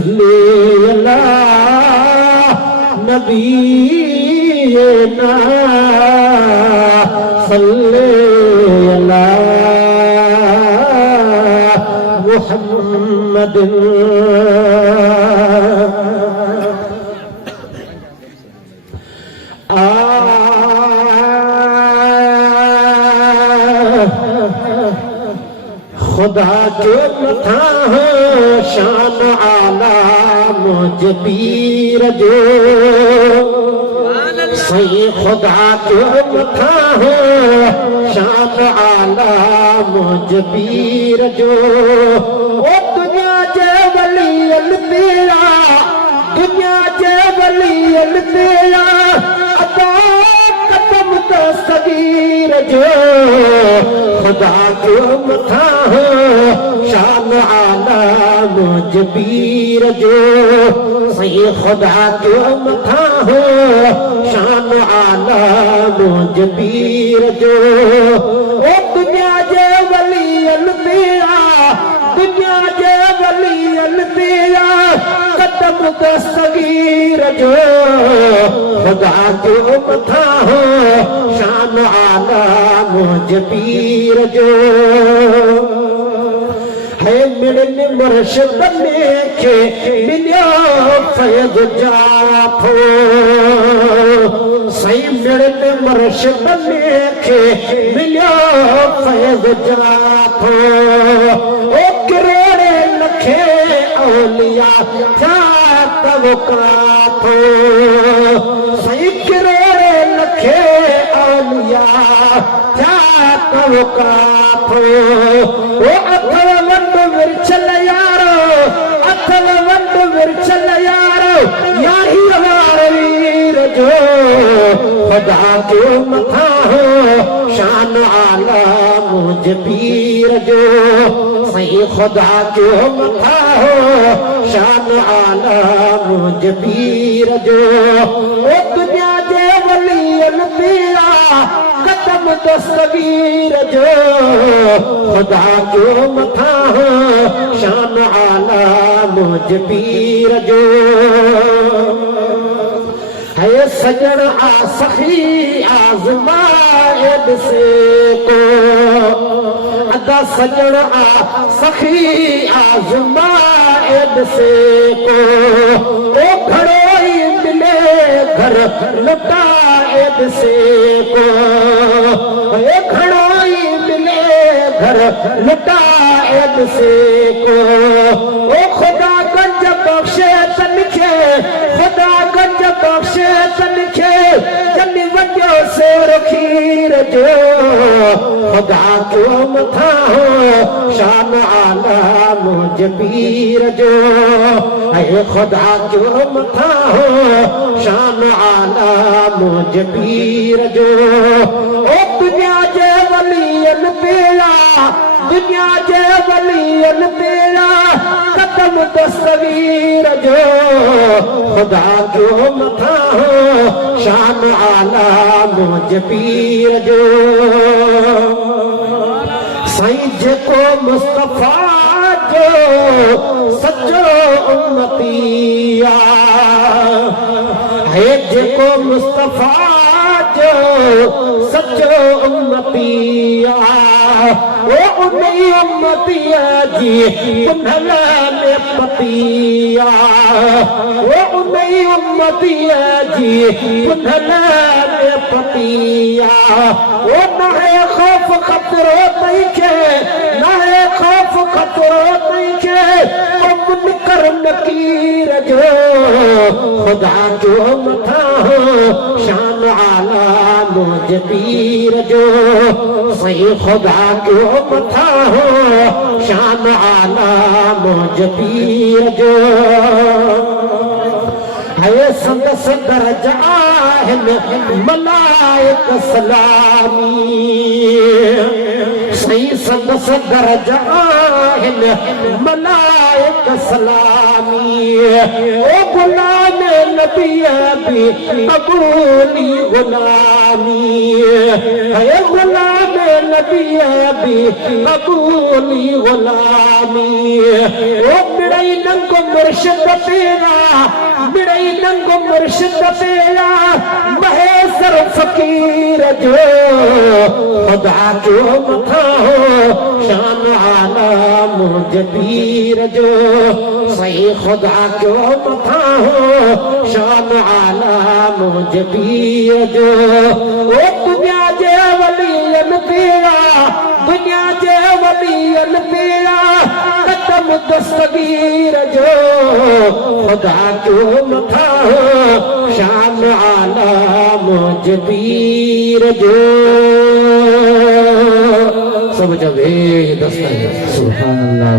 सल्ले अला नबीना सल्ले अला मुहम्मद। खुदा जो मथा हो शान आला मुझ पीर जो सही खुदा जो मथा हो शान आला मुझ पीर जो ओ दुनिया जे वलियन तेरा दुनिया जे वलियन तेरा अदा कदम दस्तगीर जो खुदा जो मथा हो शान आला मुझ पीर जो सही खुदा जो मथा हो शान आला मुझ पीर जो ओ दुनिया जे वलियन तेरा दुनिया जे वलियन तेरा कदम दस्तगीर जो खुदा जो मथा हो शान आला मुझ पीर जो है मिलने मुर्शिद लेके मिलिया फैज जाफो सही मिलने मुर्शिद लेके मिलिया फैज जाफो ओ करोड़े लखे औलिया था तब काफो सही करोड़े लखे औलिया था तब काफो ओ अथव वंड विरचल यारो अथव वंड विरचल यारो याही हमारे वीर जो खुदा जो मथा हो शान आला मुझ पीर जो सही खुदा जो मथा हो शान आला मुझ पीर जो ओ दुनिया जे वलियन तेरा कदम दस्तगीर जो खुदा जो मथा हो शान आला मुझ पीर जो है सजन आ सखी आजमायद से को अदा सजन आ सखी आजमायद से को ओ घड़ोई मिले घर लुटायद से को ए घड़ोई मिले घर लुटायद से को ओ खुदा गंज बख्शे तनखे खुदा गंज बख्शे तनखे जल्दी वजो से रखीर जो खुदा जो मथा हो शान आला मुझ पीर जो है खुदा जो मथा हो शान आला मुझ पीर जो ओ दुनिया जे वलियन तेरा दुनिया जे वलियन तेरा कदम दस्तगीर जो खुदा जो मथा हो शान आला मुझ पीर जो साईं जेको मुस्तफा जो सच्चो उम्मतिया है जेको मुस्तफा जो सच्चो उम्मतिया वो उन्हीं उम्मतिया जी कुंडला में पतिया वो उन्हीं उम्मतिया जी कुंडला में पतिया वो न है खौफ खतरो नहीं के न है खौफ खतरो नहीं के मुनकर नकीर जो खुदा जो मथा हो शान आला मुझ पीर जो सही खुदा जो मथा हो शान आला मुझ पीर जो है संदस दर्जा मलाइक सलामी सही संदस दर्जा मलाइक सलामी ओ गुलाम नबी भी कबूली गुलामी है गुलाम नबी अभी कबूली गुलामी ओ मिड़ई नंग मुर्शिद तेरा मिड़ई नंग मुर्शिद तेरा महेसर फकीर जो खुदा जो मथा हो शान आला मुझे पीर जो सही खुदा जो मथा हो शान आला मुझे पीर जो ओ दुनिया जे वलीयन तेरा दुनिया जे वलीयन तेरा कदम दस्तगीर जो खुदा जो मथा हो शान आला मुझे पीर जो सब जगह दस्तगीर। सुभान अल्लाह।